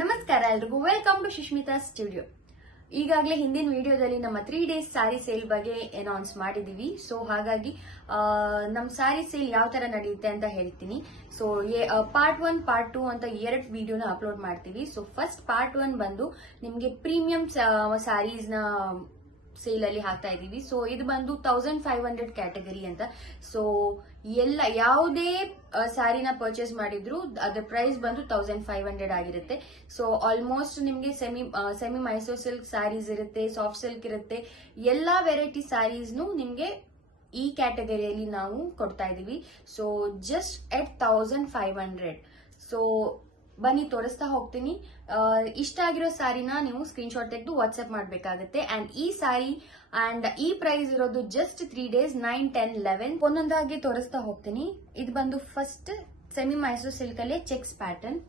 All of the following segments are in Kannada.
ನಮಸ್ಕಾರ ಎಲ್ರಿಗೂ, ವೆಲ್ಕಮ್ ಟು ಸುಷ್ಮಿತಾ ಸ್ಟುಡಿಯೋ. ಈಗಾಗಲೇ ಹಿಂದಿನ ವಿಡಿಯೋದಲ್ಲಿ ನಮ್ಮ 3 days ಸ್ಯಾರಿ ಸೇಲ್ ಬಗ್ಗೆ ಅನೌನ್ಸ್ ಮಾಡಿದೀವಿ. ಸೊ ಹಾಗಾಗಿ ನಮ್ಮ ಸ್ಯಾರಿ ಸೇಲ್ ಯಾವ ತರ ನಡೆಯುತ್ತೆ ಅಂತ ಹೇಳ್ತೀನಿ. ಸೊ ಪಾರ್ಟ್ 1 ಪಾರ್ಟ್ 2 ಅಂತ 2 ವಿಡಿಯೋನ ಅಪ್ಲೋಡ್ ಮಾಡ್ತೀವಿ. ಸೊ ಫಸ್ಟ್ ಪಾರ್ಟ್ 1 ಬಂದು ನಿಮ್ಗೆ ಪ್ರೀಮಿಯಂ ಸ್ಯಾರೀಸ್ ನ ಸೇಲ್ ಅಲ್ಲಿ ಹಾಕ್ತಾ ಇದೀವಿ. ಸೊ ಇದು ಬಂದು 1500 ಕ್ಯಾಟಗರಿ ಅಂತ. ಸೊ ಯಾವುದೇ ಸ್ಯಾರಿನ ಪರ್ಚೇಸ್ ಮಾಡಿದ್ರು ಅದರ ಪ್ರೈಸ್ ಬಂದು 1500 ಆಗಿರುತ್ತೆ. ಸೊ ಆಲ್ಮೋಸ್ಟ್ ನಿಮ್ಗೆ ಸೆಮಿ ಮೈಸೂರ್ ಸಿಲ್ಕ್ ಸ್ಯಾರೀಸ್ ಇರುತ್ತೆ, ಸಾಫ್ಟ್ ಸಿಲ್ಕ್ ಇರುತ್ತೆ, ಎಲ್ಲಾ ವೆರೈಟಿ ಸ್ಯಾರೀಸ್ನು ನಿಮ್ಗೆ ಈ ಕ್ಯಾಟಗರಿಯಲ್ಲಿ ನಾವು ಕೊಡ್ತಾ ಇದೀವಿ. ಸೊ ಜಸ್ಟ್ ಎಟ್ 1500. ಸೊ ಬನ್ನಿ ತೋರಿಸ್ತಾ ಹೋಗ್ತೀನಿ. ಇಷ್ಟ ಆಗಿರೋ ಸ್ಯಾರಿನ ನೀವು ಸ್ಕ್ರೀನ್ ಶಾಟ್ ತೆಗೆದು ವಾಟ್ಸ್ಆಪ್ ಮಾಡಬೇಕಾಗುತ್ತೆ. ಅಂಡ್ ಈ ಸ್ಯಾರಿ ಅಂಡ್ ಈ ಪ್ರೈಸ್ ಇರೋದು ಜಸ್ಟ್ 3 days 9, 10, 11 ಒಂದೊಂದಾಗಿ ತೋರಿಸ್ತಾ ಹೋಗ್ತೀನಿ. ಇದು ಬಂದು ಫಸ್ಟ್ ಸೆಮಿ ಮೈಸೂರ್ ಸಿಲ್ಕ್ ಅಲ್ಲೇ cheques pattern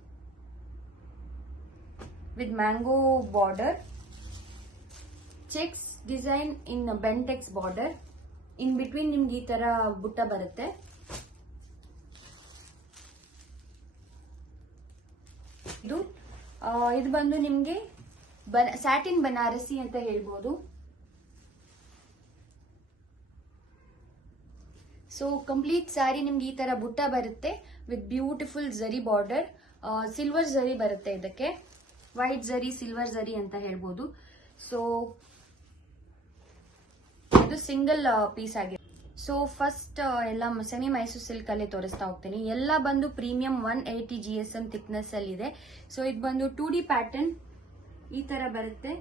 with mango border, cheques design in Bentex border. In between ನಿಮ್ಗೆ ಈ ತರ ಬುಟ್ಟ ಬರುತ್ತೆ. ಇದು ಬಂದು ನಿಮ್ಗೆ ಸ್ಯಾಟಿನ್ ಬನಾರಸಿ ಅಂತ ಹೇಳ್ಬೋದು. ಸೊ ಕಂಪ್ಲೀಟ್ ಸ್ಯಾರಿ ನಿಮ್ಗೆ ಈ ತರ ಬುಟ್ಟ ಬರುತ್ತೆ ವಿತ್ ಬ್ಯೂಟಿಫುಲ್ ಜರಿ ಬಾರ್ಡರ್. ಸಿಲ್ವರ್ ಜರಿ ಬರುತ್ತೆ, ಇದಕ್ಕೆ ವೈಟ್ ಜರಿ, ಸಿಲ್ವರ್ ಜರಿ ಅಂತ ಹೇಳ್ಬೋದು. ಸೊ ಇದು ಸಿಂಗಲ್ ಪೀಸ್ ಆಗಿದೆ. ಸೊ ಫಸ್ಟ್ ಎಲ್ಲ ಸೆಮಿ ಮೈಸೂರ್ ಸಿಲ್ಕ್ ಅಲ್ಲೇ ತೋರಿಸ್ತಾ ಹೋಗ್ತೀನಿ. ಎಲ್ಲ ಬಂದು ಪ್ರೀಮಿಯಂ 180 GSM ಥಿಕ್ನೆಸ್ ಅಲ್ಲಿ ಇದೆ. ಸೊ ಇದು ಬಂದು 2D ಪ್ಯಾಟರ್ನ್ ಈ ತರ ಬರುತ್ತೆ.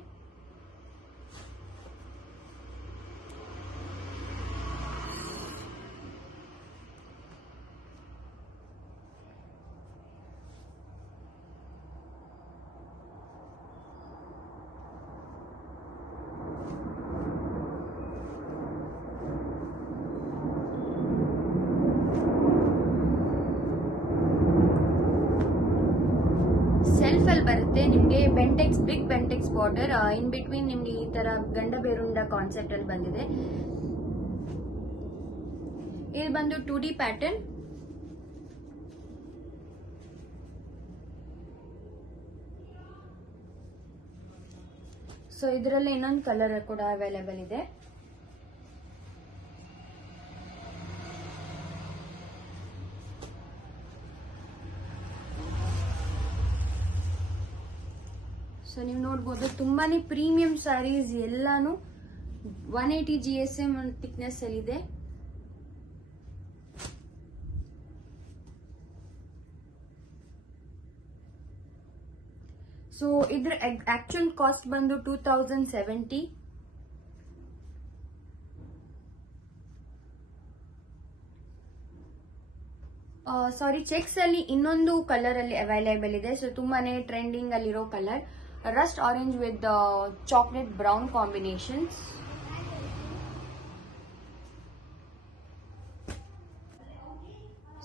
ಸೆಲ್ಫ್ ಅಲ್ಲಿ ಬರುತ್ತೆ ನಿಮ್ಗೆ Bentex, big Bentex border. In between ನಿಮ್ಗೆ ಈ ತರ ಗಂಡ ಬೇರುಂಡ ಕಾನ್ಸೆಪ್ಟ್ ಅಲ್ಲಿ ಬಂದಿದೆ. ಇದು ಬಂದು 2D ಪ್ಯಾಟರ್ನ್. ಸೊ ಇದರಲ್ಲಿ ಇನ್ನೊಂದು ಕಲರ್ ಕೂಡ ಅವೈಲೇಬಲ್ ಇದೆ. ಸೊ ನೀವು ನೋಡ್ಬೋದು ತುಂಬಾನೇ ಪ್ರೀಮಿಯಂ ಸ್ಯಾರೀಸ್ ಎಲ್ಲಾನು 180 GSM ಥಿಕ್ನೆಸ್ ಅಲ್ಲಿ ಇದೆ. ಸೊ ಇದ್ರ ಆಕ್ಚುಯಲ್ ಕಾಸ್ಟ್ ಬಂದು 2070. ಸಾರಿ, ಚೆಕ್ಸ್ ಅಲ್ಲಿ ಇನ್ನೊಂದು ಕಲರ್ ಅಲ್ಲಿ ಅವೈಲೇಬಲ್ ಇದೆ. ಸೊ ತುಂಬಾನೇ ಟ್ರೆಂಡಿಂಗ್ ಅಲ್ಲಿರೋ colour, Rust orange with chocolate brown combinations.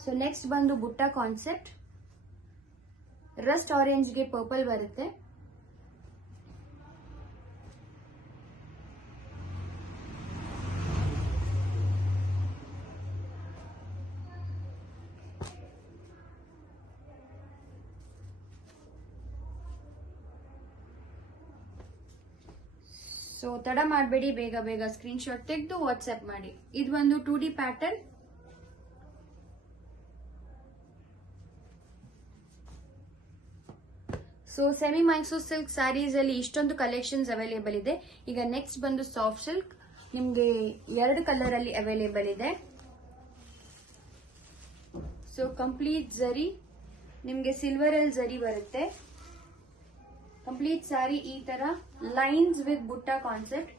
So next ಬಂದು ಬುಟ್ಟ ಕಾನ್ಸೆಪ್ಟ್. ರಸ್ಟ್ ಆರೆಂಜ್ಗೆ ಪರ್ಪಲ್ ಬರುತ್ತೆ. ಸೊ ತಡ ಮಾಡಬೇಡಿ, ಬೇಗ ಬೇಗ ಸ್ಕ್ರೀನ್ ಶಾಟ್ ತೆಗೆದು ವಾಟ್ಸ್ಆಪ್ ಮಾಡಿ. ಇದು ಒಂದು 2D pattern. So semi Mysore silk sarees ಅಲ್ಲಿ ಇಷ್ಟೊಂದು ಕಲೆಕ್ಷನ್ಸ್ ಅವೈಲೇಬಲ್ ಇದೆ. ಈಗ ನೆಕ್ಸ್ಟ್ ಬಂದು ಸಾಫ್ಟ್ ಸಿಲ್ಕ್. ನಿಮ್ಗೆ 2 ಕಲರ್ ಅಲ್ಲಿ ಅವೈಲೇಬಲ್ ಇದೆ. ಸೊ ಕಂಪ್ಲೀಟ್ ಜರಿ ನಿಮ್ಗೆ ಸಿಲ್ವರ್ ಅಲ್ಲಿ ಜರಿ ಬರುತ್ತೆ. ಕಂಪ್ಲೀಟ್ ಸ್ಯಾರಿ ಈ ತರ ಲೈನ್ಸ್ ವಿತ್ ಬುಟ್ಟ ಕಾನ್ಸೆಪ್ಟ್,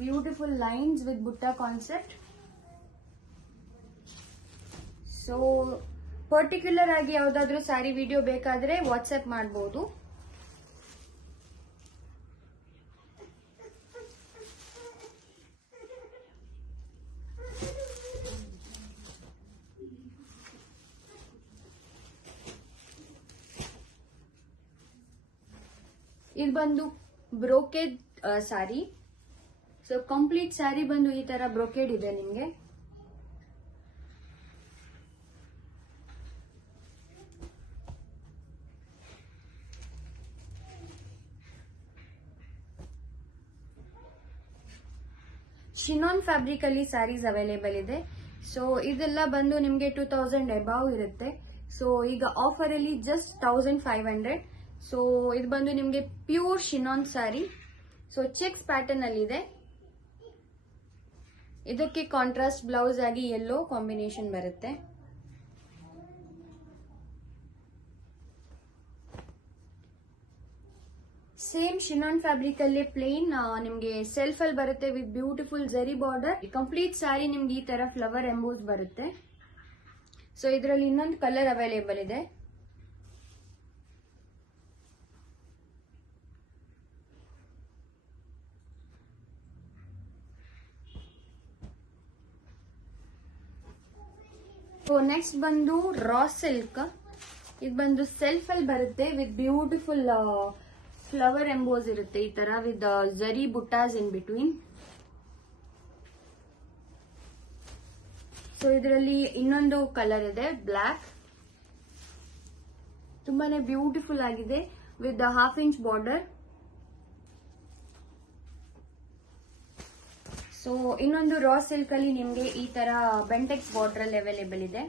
ಬ್ಯೂಟಿಫುಲ್ ಲೈನ್ಸ್ ವಿತ್ ಬುಟ್ಟ ಕಾನ್ಸೆಪ್ಟ್. ಸೊ ಪರ್ಟಿಕ್ಯುಲರ್ ಆಗಿ ಯಾವ್ದಾದ್ರು ಸ್ಯಾರಿ ವಿಡಿಯೋ ಬೇಕಾದ್ರೆ ವಾಟ್ಸ್ಆಪ್ ಮಾಡಬಹುದು. ಇದು ಬಂದು brocade sari. So complete sari ಬಂದು ಈ ತರ ಬ್ರೋಕೆಡ್ ಇದೆ ನಿಮ್ಗೆ. ಶಿನಾನ್ ಫ್ಯಾಬ್ರಿಕ್ ಅಲ್ಲಿ ಸ್ಯಾರೀಸ್ ಅವೈಲೇಬಲ್ ಇದೆ. ಸೊ ಇದೆಲ್ಲ ಬಂದು ನಿಮ್ಗೆ 2000 ಅಬೌವ್ ಇರುತ್ತೆ. ಸೊ ಈಗ ಆಫರ್ ಅಲ್ಲಿ ಜಸ್ಟ್ 1500. ಸೊ ಇದು ಬಂದು ನಿಮ್ಗೆ pure chinon sari. So cheques pattern ಅಲ್ಲಿ ಇದೆ. ಇದಕ್ಕೆ ಕಾಂಟ್ರಾಸ್ಟ್ ಬ್ಲೌಸ್ ಆಗಿ ಯೆಲ್ಲೋ ಕಾಂಬಿನೇಷನ್ ಬರುತ್ತೆ. ಸೇಮ್ ಶಿನಾನ್ ಫ್ಯಾಬ್ರಿಕ್ ಅಲ್ಲಿ ಪ್ಲೇನ್ ನಿಮ್ಗೆ ಸೆಲ್ಫ್ ಅಲ್ಲಿ ಬರುತ್ತೆ ವಿತ್ ಬ್ಯೂಟಿಫುಲ್ ಜರಿ ಬಾರ್ಡರ್. ಕಂಪ್ಲೀಟ್ ಸ್ಯಾರಿ ನಿಮ್ಗೆ ಈ ತರ ಫ್ಲವರ್ ಎಂಬೋಸ್ ಬರುತ್ತೆ. ಸೊ ಇದರಲ್ಲಿ ಇನ್ನೊಂದು ಕಲರ್ ಅವೈಲೇಬಲ್ ಇದೆ. ಸೊ ನೆಕ್ಸ್ಟ್ ಬಂದು ರಾ ಸಿಲ್ಕ್. ಇದು ಬಂದು ಸೆಲ್ಫ್ ಅಲ್ಲಿ ಬರುತ್ತೆ ವಿತ್ ಬ್ಯೂಟಿಫುಲ್ ಫ್ಲವರ್ ಎಂಬೋಸ್ ಇರುತ್ತೆ ಈ ತರ ವಿತ್ ಜರಿ ಬುಟ್ಟಾಸ್ ಇನ್ ಬಿಟ್ವೀನ್. ಸೊ ಇದರಲ್ಲಿ ಇನ್ನೊಂದು ಕಲರ್ ಇದೆ ಬ್ಲಾಕ್. ತುಂಬಾನೇ ಬ್ಯೂಟಿಫುಲ್ ಆಗಿದೆ ವಿತ್ ½ ಇಂಚ್ ಬಾರ್ಡರ್. ಸೊ ಇನ್ನೊಂದು ರಾ ಸಿಲ್ಕ್ ಅಲ್ಲಿ ನಿಮ್ಗೆ ಈ ತರ ಬೆಂಟೆಕ್ಸ್ ಬಾರ್ಡರ್ ಅಲ್ಲಿ ಅವೈಲೇಬಲ್ ಇದೆ.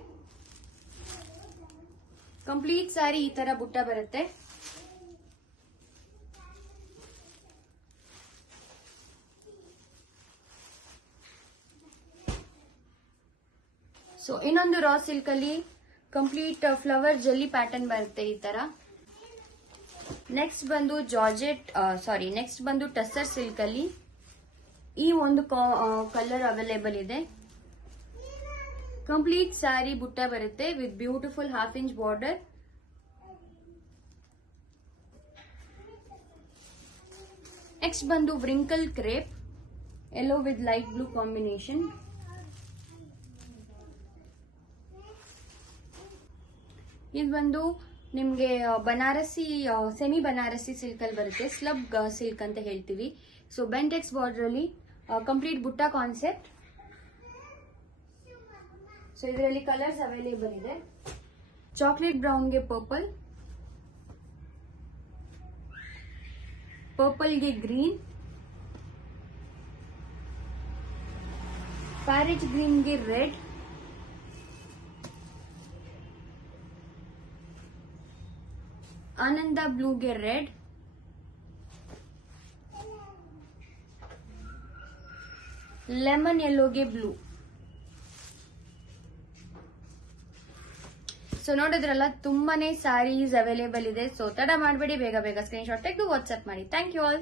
ಕಂಪ್ಲೀಟ್ ಸ್ಯಾರಿ ಈ ತರ ಬುಟ್ಟ ಬರುತ್ತೆ. ಸೊ ಇನ್ನೊಂದು ರಾ ಸಿಲ್ಕ್ ಅಲ್ಲಿ ಕಂಪ್ಲೀಟ್ ಫ್ಲವರ್ ಜೆಲ್ಲಿ ಪ್ಯಾಟರ್ನ್ ಬರುತ್ತೆ ಈ ತರ. ನೆಕ್ಸ್ಟ್ ಬಂದು ನೆಕ್ಸ್ಟ್ ಬಂದು ಟಸ್ಸರ್ ಸಿಲ್ಕ್ ಅಲ್ಲಿ ಈ ಒಂದು ಕಲರ್ ಅವೈಲೇಬಲ್ ಇದೆ. ಕಂಪ್ಲೀಟ್ ಸ್ಯಾರಿ ಬುಟ್ಟ ಬರುತ್ತೆ with beautiful ½ inch border. Next ಬಂದು wrinkle crepe yellow with light blue combination. ಇದು ಬಂದು ನಿಮ್ಗೆ ಬನಾರಸಿ ಸೆಮಿ ಬನಾರಸಿ ಸಿಲ್ಕ್ ಅಲ್ಲಿ ಬರುತ್ತೆ. ಸ್ಲಬ್ ಸಿಲ್ಕ್ ಅಂತ ಹೇಳ್ತೀವಿ. ಸೊ ಬೆಂಟೆಕ್ಸ್ ಬಾರ್ಡರ್ ಅಲ್ಲಿ ಕಂಪ್ಲೀಟ್ ಬುಟ್ಟ ಕಾನ್ಸೆಪ್ಟ್. ಸೊ ಇದರಲ್ಲಿ ಕಲರ್ಸ್ ಅವೈಲೇಬಲ್ ಇದೆ. ಚಾಕ್ಲೇಟ್ ಬ್ರೌನ್ಗೆ ಪರ್ಪಲ್ಗೆ ಗ್ರೀನ್, ಪ್ಯಾರೆಟ್ ಗ್ರೀನ್ಗೆ ರೆಡ್, ಆನಂದ ಬ್ಲೂಗೆ ರೆಡ್, ಲೆಮನ್ ಯೆಲ್ಲೋಗೆ ಬ್ಲೂ. ಸೊ ನೋಡಿದ್ರಲ್ಲ, ತುಂಬಾನೇ ಸ್ಯಾರೀಸ್ ಅವೈಲೇಬಲ್ ಇದೆ. ಸೊ ತಡ ಮಾಡಬೇಡಿ, ಬೇಗ ಬೇಗ ಸ್ಕ್ರೀನ್ ಶಾಟ್ ತೆಗೆದು ವಾಟ್ಸ್ಆಪ್ ಮಾಡಿ. Thank you all.